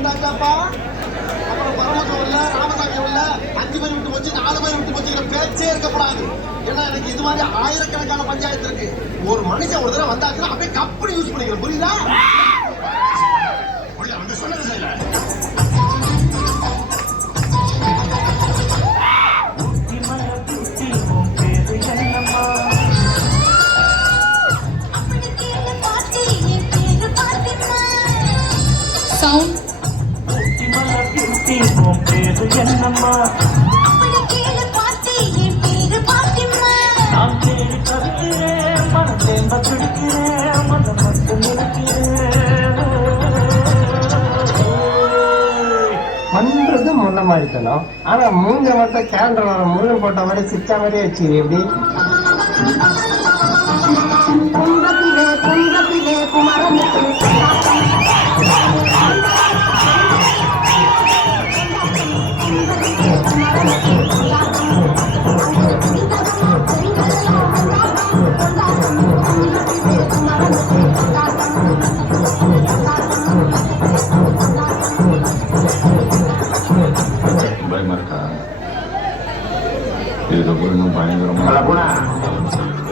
வந்தாச்சாப்பா. அப்புறம் பரமசம் இல்ல, ராமசாமி இல்ல, 5 பேர் விட்டு போச்சு, 4 பேர் விட்டு போச்சுங்கிற பேச்சே இருக்கப்படாது. ஏன்னா எனக்கு இது மாதிரி ஆயிரக்கணக்கான பஞ்சாயத்து இருக்கு. ஒரு மனுஷன் ஒரு தடவை வந்தாச்சுன்னா அப்படியே கப்படி யூஸ் பண்ணிக்கிறேன். புரியுதா? வந்து சொன்னது செய்யல. Sound. என்னம்மா பண்றது முன்ன மாதிரி தரும். ஆனா மூஞ்ச மட்டும் கேலண்டர் முழு போட்ட மாதிரி சிச்சா மாதிரி வச்சு எப்படி பயமா இருக்கா? இதுக்கப்புறம் பயங்கரமா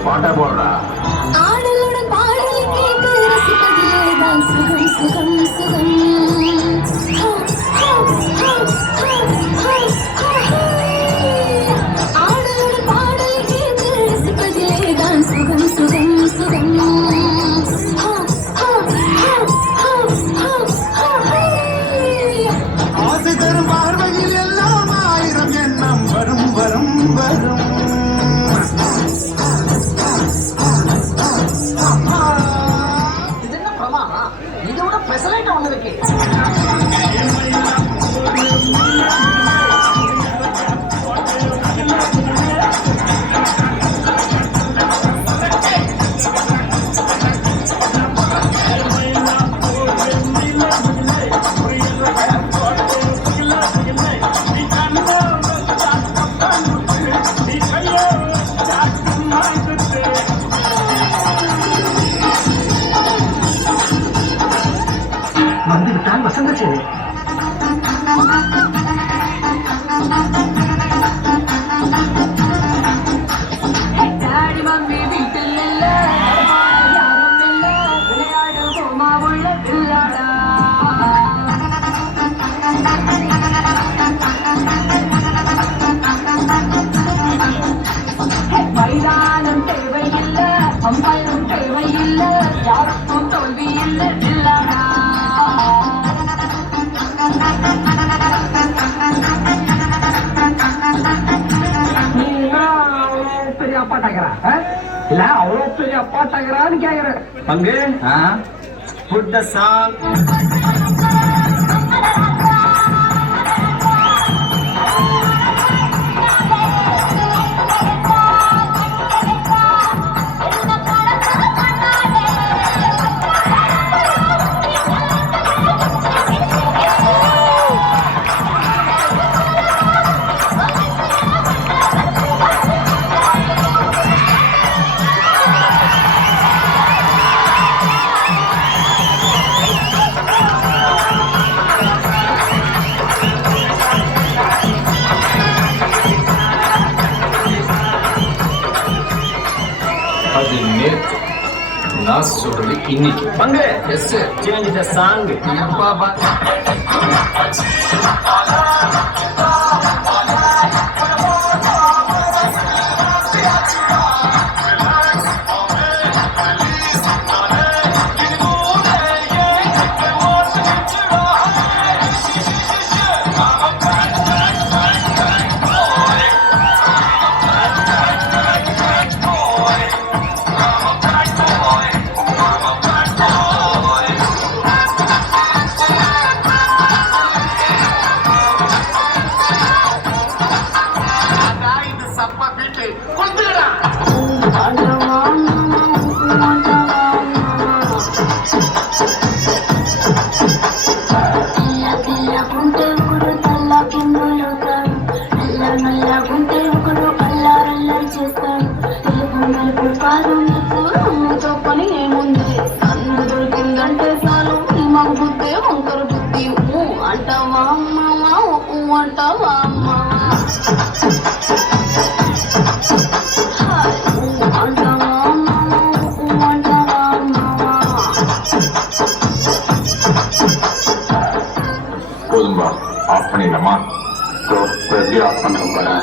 பாட்டா போடுறா. ஆடலுடன் பாடலை கேட்டு ரசிப்பதிலேதான் சுகம் சுகம் சுகம். ஆடலுடன் பாடலை கேட்டு ரசிப்பதிலேதான் சுகம் சுகம் சுகம். ஆசை தரும் பார்வையில் எல்லாம் 1000 எண்ணம் வரும் வரும் வரும். இது என்ன பிரமாணம்? இதோட பெசலைட் ஒண்ணு இருக்கு. வந்துவிட்டால் வசந்த சேவை. டாடி மம்மி வீட்டில் இல்ல, யாரும் இல்ல, விளையாடு போமா உள்ள பிள்ளாடா. மைதானம் தேவையில்ல, அம்பயம் தேவையில்ல, யாருக்கும் தோல்வி இல்ல பிள்ளாடா. பெரிய அப்பாட்டாக்கிறா இல்ல அவ்வளவு பெரிய அப்பாட்டாக்கிறான்னு கேக்குறேன். பங்கு புட் த சாங். அது நேற்று, நான் சொல்றது இன்னைக்கு. பங்கு எஸ் சேஞ்ச் த சாங். மாட்டாவா அம்மா போதும்பா ஆஃப் பண்ணிடலாமா எப்படி ஆஃப் பண்றோம் பாரு